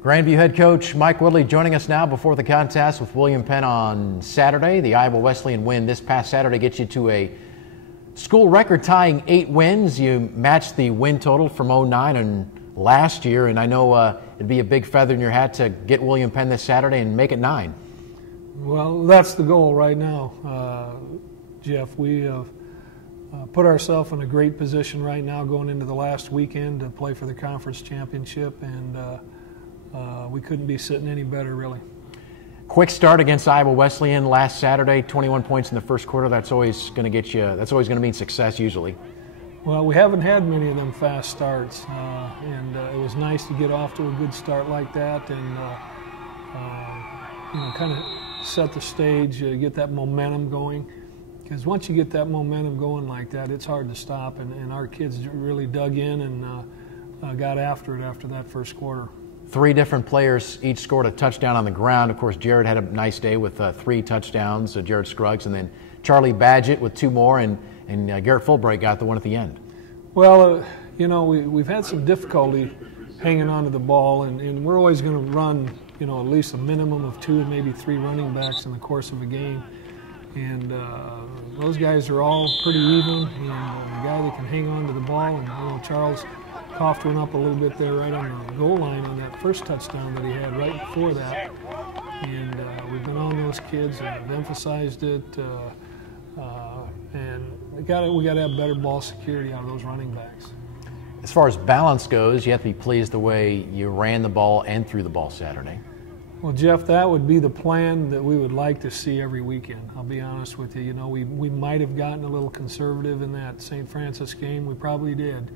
Grandview head coach Mike Woodley joining us now before the contest with William Penn on Saturday. The Iowa Wesleyan win this past Saturday gets you to a school record tying 8 wins. You matched the win total from 09 and last year, and I know it'd be a big feather in your hat to get William Penn this Saturday and make it 9. Well, that's the goal right now, Jeff. We have put ourselves in a great position right now going into the last weekend to play for the conference championship, and we couldn't be sitting any better, really. Quick start against Iowa Wesleyan last Saturday, 21 points in the first quarter. That's always going to get you. That's always going to mean success usually. Well, we haven't had many of them fast starts, and it was nice to get off to a good start like that, and kind of set the stage, get that momentum going. Because once you get that momentum going like that, it's hard to stop, and our kids really dug in and got after it after that first quarter. 3 different players each scored a touchdown on the ground. Of course, Jared had a nice day with 3 touchdowns, Jared Scruggs, and then Charlie Badgett with 2 more, and Garrett Fulbright got the one at the end. Well, we've had some difficulty hanging on to the ball, and we're always going to run, at least a minimum of 2 and maybe 3 running backs in the course of a game. And those guys are all pretty even, and the guy that can hang on to the ball, and Charles coughed one up a little bit there right on the goal line on that first touchdown that he had right before that. And we've been on those kids and have emphasized it, and we got to have better ball security out of those running backs. As far as balance goes, you have to be pleased the way you ran the ball and threw the ball Saturday. Well, Jeff, that would be the plan that we would like to see every weekend. I'll be honest with you. We might have gotten a little conservative in that St. Francis game. We probably did,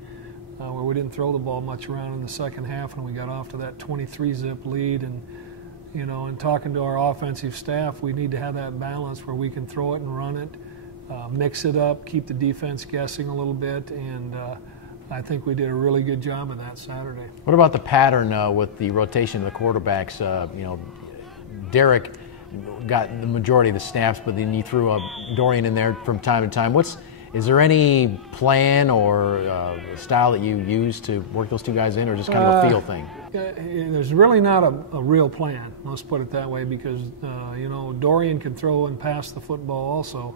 where we didn't throw the ball much around in the second half, and we got off to that 23-zip lead. And and talking to our offensive staff, we need to have that balance where we can throw it and run it, mix it up, keep the defense guessing a little bit, and I think we did a really good job of that Saturday. What about the pattern with the rotation of the quarterbacks? Derek got the majority of the snaps, but then you threw Dorian in there from time to time. Is there any plan or style that you use to work those 2 guys in, or just kind of a feel thing? There's really not a real plan, let's put it that way, because Dorian can throw and pass the football also.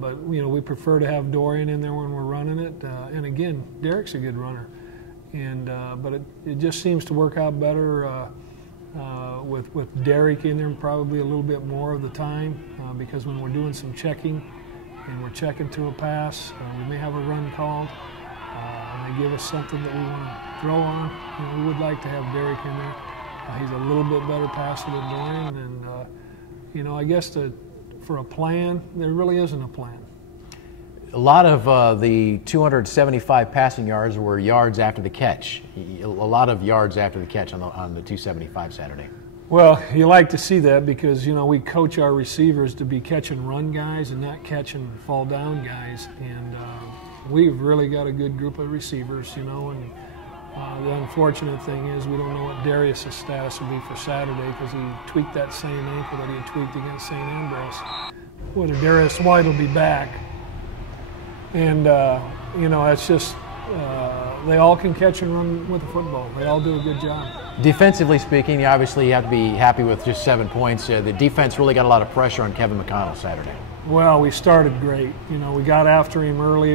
But we prefer to have Dorian in there when we're running it, and again, Derek's a good runner, and but it just seems to work out better with Derek in there probably a little bit more of the time, because when we're doing some checking and we're checking to a pass, we may have a run called, and they give us something that we want to throw on. We would like to have Derek in there. He's a little bit better passer than Dorian, and I guess for a plan, there really isn't a plan. A lot of the 275 passing yards were yards after the catch. A lot of yards after the catch on the 275 Saturday. Well, you like to see that because, we coach our receivers to be catch and run guys and not catch and fall down guys. And we've really got a good group of receivers, and the unfortunate thing is we don't know what Darius' status will be for Saturday because he tweaked that same ankle that he had tweaked against St. Ambrose. Whether Darius White will be back. And, it's just they all can catch and run with the football. They all do a good job. Defensively speaking, you obviously have to be happy with just 7 points. The defense really got a lot of pressure on Kevin McConnell Saturday. Well, we started great. We got after him early.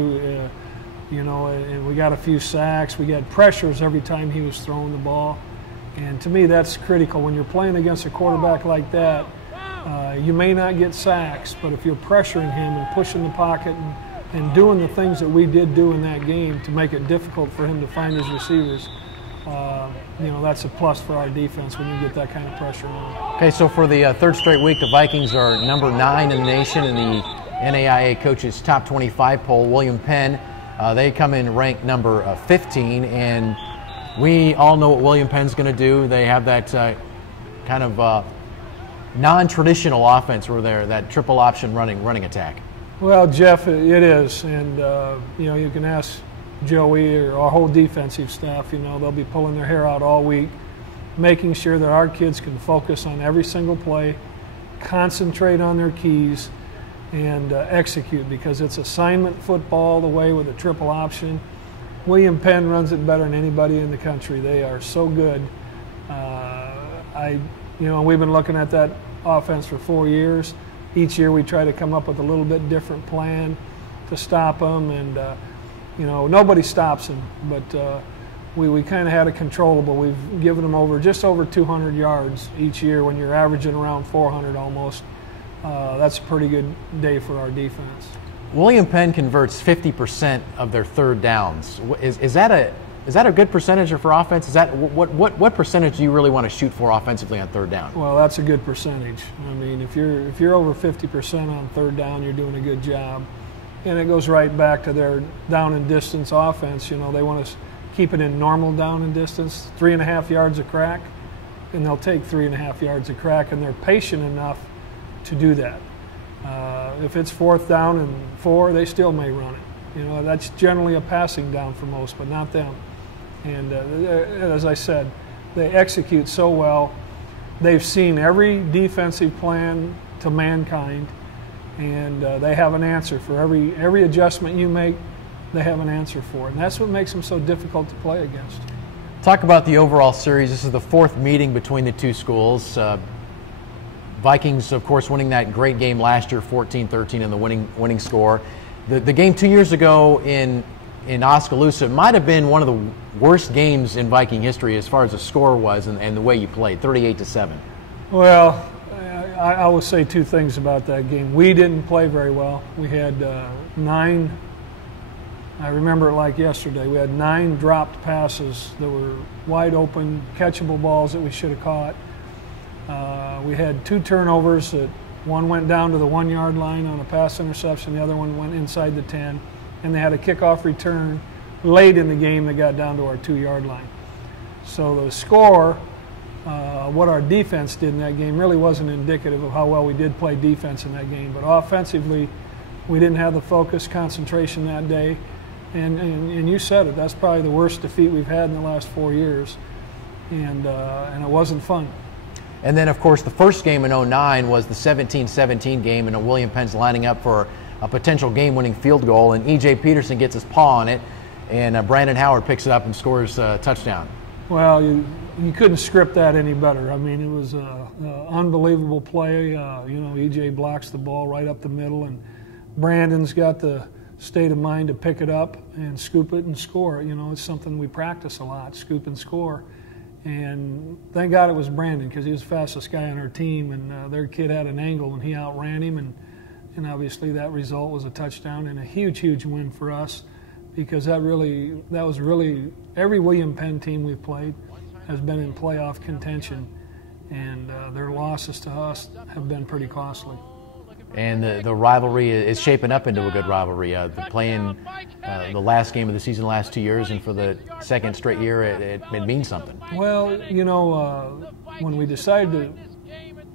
And we got a few sacks. We got pressures every time he was throwing the ball. And to me, that's critical. When you're playing against a quarterback like that, you may not get sacks, but if you're pressuring him and pushing the pocket and doing the things that we did do in that game to make it difficult for him to find his receivers, that's a plus for our defense when you get that kind of pressure on. Okay, so for the 3rd straight week, the Vikings are number 9 in the nation in the NAIA Coaches Top 25 poll. William Penn, they come in ranked number 15, and we all know what William Penn's going to do. They have that kind of non-traditional offense where they're that triple option running attack. Well, Jeff, it is, and you can ask Joey or our whole defensive staff. They'll be pulling their hair out all week, making sure that our kids can focus on every single play, concentrate on their keys, and execute, because it's assignment football the way with a triple option. William Penn runs it better than anybody in the country. They are so good We've been looking at that offense for 4 years. Each year we try to come up with a little bit different plan to stop them, and nobody stops them, but we kind of had it controllable. We've given them just over 200 yards each year. When you're averaging around 400 almost, that's a pretty good day for our defense. William Penn converts 50% of their third downs. Is that a good percentage for offense? Is that what percentage do you really want to shoot for offensively on third down? Well, that's a good percentage. I mean, if you're over 50% on third down, you're doing a good job. And it goes right back to their down and distance offense. They want to keep it in normal down and distance, 3.5 yards a crack, and they'll take 3.5 yards a crack, and they're patient enough to do that. If it's 4th down and 4, they still may run it. That's generally a passing down for most, but not them. And as I said, they execute so well. They've seen every defensive plan to mankind, and they have an answer for every adjustment you make. They have an answer for it, and that's what makes them so difficult to play against. Talk about the overall series. This is the 4th meeting between the two schools. Vikings, of course, winning that great game last year, 14-13 in the winning score. The game 2 years ago in Oskaloosa might have been one of the worst games in Viking history as far as the score was and the way you played, 38-7. Well, I will say 2 things about that game. We didn't play very well. We had 9. I remember it like yesterday. We had 9 dropped passes that were wide open, catchable balls that we should have caught. We had 2 turnovers. That one went down to the 1-yard line on a pass interception. The other one went inside the 10. And they had a kickoff return late in the game that got down to our 2-yard line. So the score, what our defense did in that game, really wasn't indicative of how well we did play defense in that game. But offensively, we didn't have the focus, concentration that day. And you said it, that's probably the worst defeat we've had in the last 4 years. And it wasn't fun. And then, of course, the first game in 2009 was the 17-17 game, and William Penn's lining up for a potential game-winning field goal, and E.J. Peterson gets his paw on it, and Brandon Howard picks it up and scores a touchdown. Well, you couldn't script that any better. I mean, it was an unbelievable play. E.J. blocks the ball right up the middle, and Brandon's got the state of mind to pick it up and scoop it and score. It's something we practice a lot, scoop and score. And thank God it was Brandon, because he was the fastest guy on our team, and their kid had an angle, and he outran him, and obviously that result was a touchdown and a huge, huge win for us, because that was really every William Penn team we've played has been in playoff contention, and their losses to us have been pretty costly. And the rivalry is shaping up into a good rivalry. Playing the last game of the season last 2 years, and for the second straight year, it means something. Well, when we decided to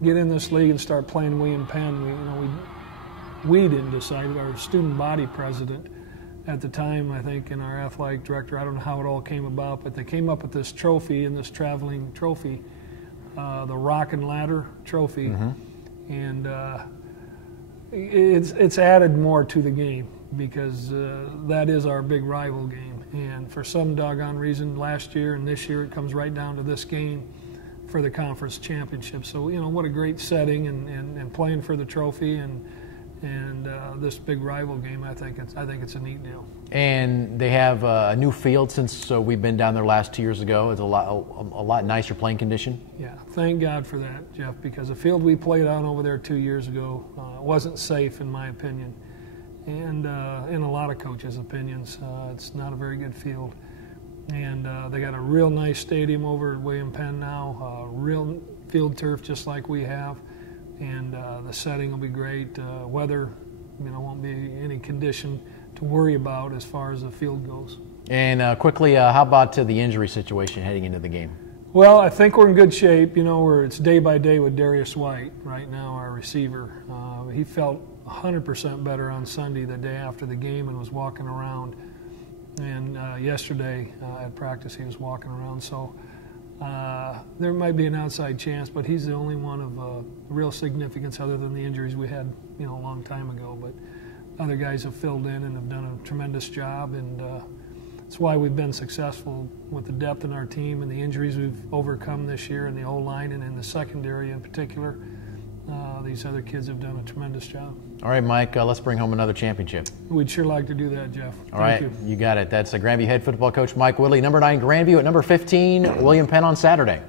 get in this league and start playing William Penn, we didn't decide. Our student body president at the time, I think, and our athletic director, I don't know how it all came about, but they came up with this trophy, and this traveling trophy, the Rock and Ladder Trophy, and it's added more to the game, because that is our big rival game. And for some doggone reason, last year and this year, it comes right down to this game for the conference championship. So, what a great setting, and playing for the trophy and this big rival game. I think it's a neat deal. And they have a new field since we've been down there last 2 years ago. It's a lot nicer playing condition. Yeah, thank God for that, Jeff, because the field we played on over there 2 years ago wasn't safe, in my opinion, and in a lot of coaches' opinions. It's not a very good field. And they got a real nice stadium over at William Penn now, real field turf just like we have. And the setting will be great. Weather, won't be any condition to worry about as far as the field goes. And quickly, how about the injury situation heading into the game? Well, I think we're in good shape. It's day by day with Darius White right now, our receiver. He felt 100% better on Sunday, the day after the game, and was walking around. And yesterday at practice, he was walking around. So there might be an outside chance, but he's the only one of real significance other than the injuries we had, a long time ago. But other guys have filled in and have done a tremendous job, and It's why we've been successful with the depth in our team and the injuries we've overcome this year in the O-line and in the secondary in particular. These other kids have done a tremendous job. All right, Mike, let's bring home another championship. We'd sure like to do that, Jeff. All right, you got it. That's Grandview head football coach Mike Woodley. Number 9, Grandview. At number 15, William Penn on Saturday.